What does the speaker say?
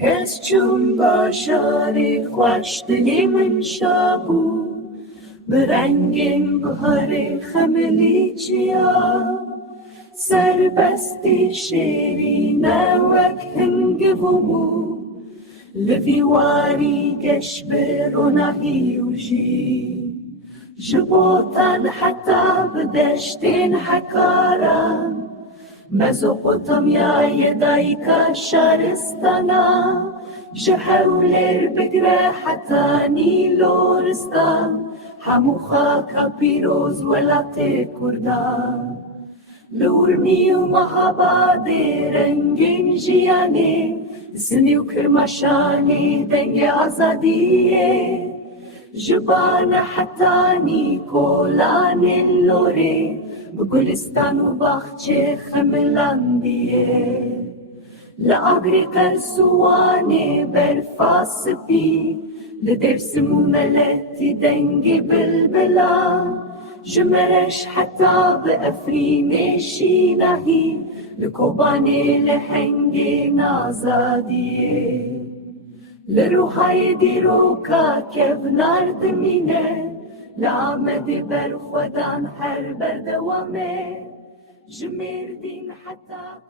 حس چون باشاری خوشتنی من شابو برنگین بهار خملی چیا سربستی شیری نوک هنگ بومو لفیواری گش برونهی وجی جبوتن حتی بدشتین حکارم مزوپوتامیا دایکا شارستانا جهولر بگره حتی نیلورستان همو خاکا پیروز ولات کردان لورمی و محباد رنگین جیانه زنی و کرمشانی دنگ آزادیه جبان حتانی کولان لوره بگلستان و باخچه خملاندیه لآگری قرسوانه برفاس بی لدرس مملتی دنگ بلبلا جمرش حتی بأفرینشی نهی لکوبانه لحنگ نازادیه لروحای دیروکا کب ناردمینه لآمد بر خودان هر بردوامه جمردین حتی